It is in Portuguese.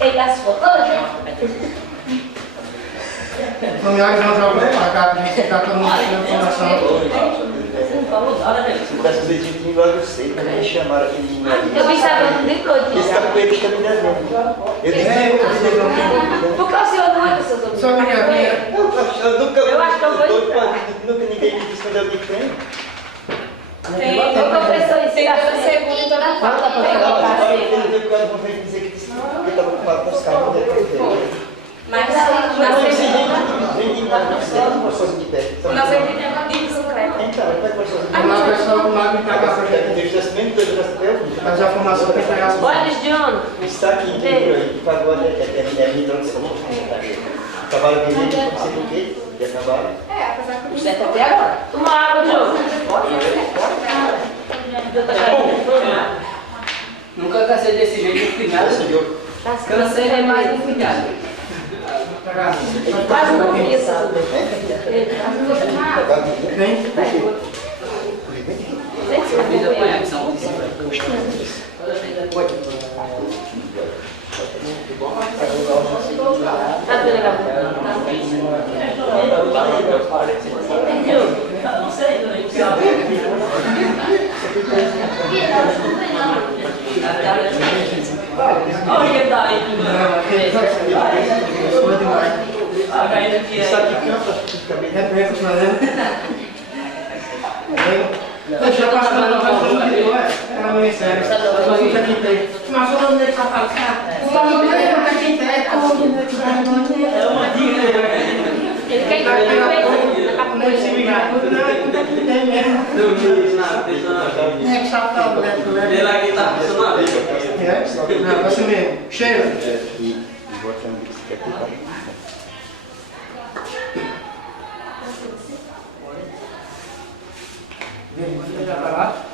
Ele as fotos, né? Então, Iago, nós vamos para cá, a gente está todo mundo na informação. Você está submetido igual eu sei, quando eles chamaram aquele menino ali. Eu vi sabendo de noite. Esse capoeira está me dando. Eu disse que Por que o senhor não é, seu Domingos? Só me havia. eu nunca Eu acho que eu vou nunca ninguém me disse quando eu me frente. Tem o professor ensina a segunda e toda quarta para pegar o parceiro. Eu vou dizer que disse que eu estava ocupado com os caras. Mas na segunda... Não de pé. Na segunda é de bicicleta. Então, vai com as Uma pessoa com lábio para cá, Mas a formação tem que pegar as Olha, John. está aqui inteiro aí, que pagou a introdução. O cavalo dele, não sei por quê, de cavalo. Certo até agora. Uma água, John. Nunca cansei desse jeito no final. Cansei demais no final. Quase não queria essa A vida apanhar que são Tá tudo legal. não sei, olha que tá aí. A caída aqui Isso aqui é. Deixa eu passar na nova era meio sério. Mas o nome dele só fala, o nome dele é quem tem, É uma dica. Ele quer ir na capoeira. se ligar, não tem mesmo. É que sabe tal, Ele aqui tá funcionando. Não, você mesmo. Cheira. E botando bicicleta aqui. Vem, você já vai lá?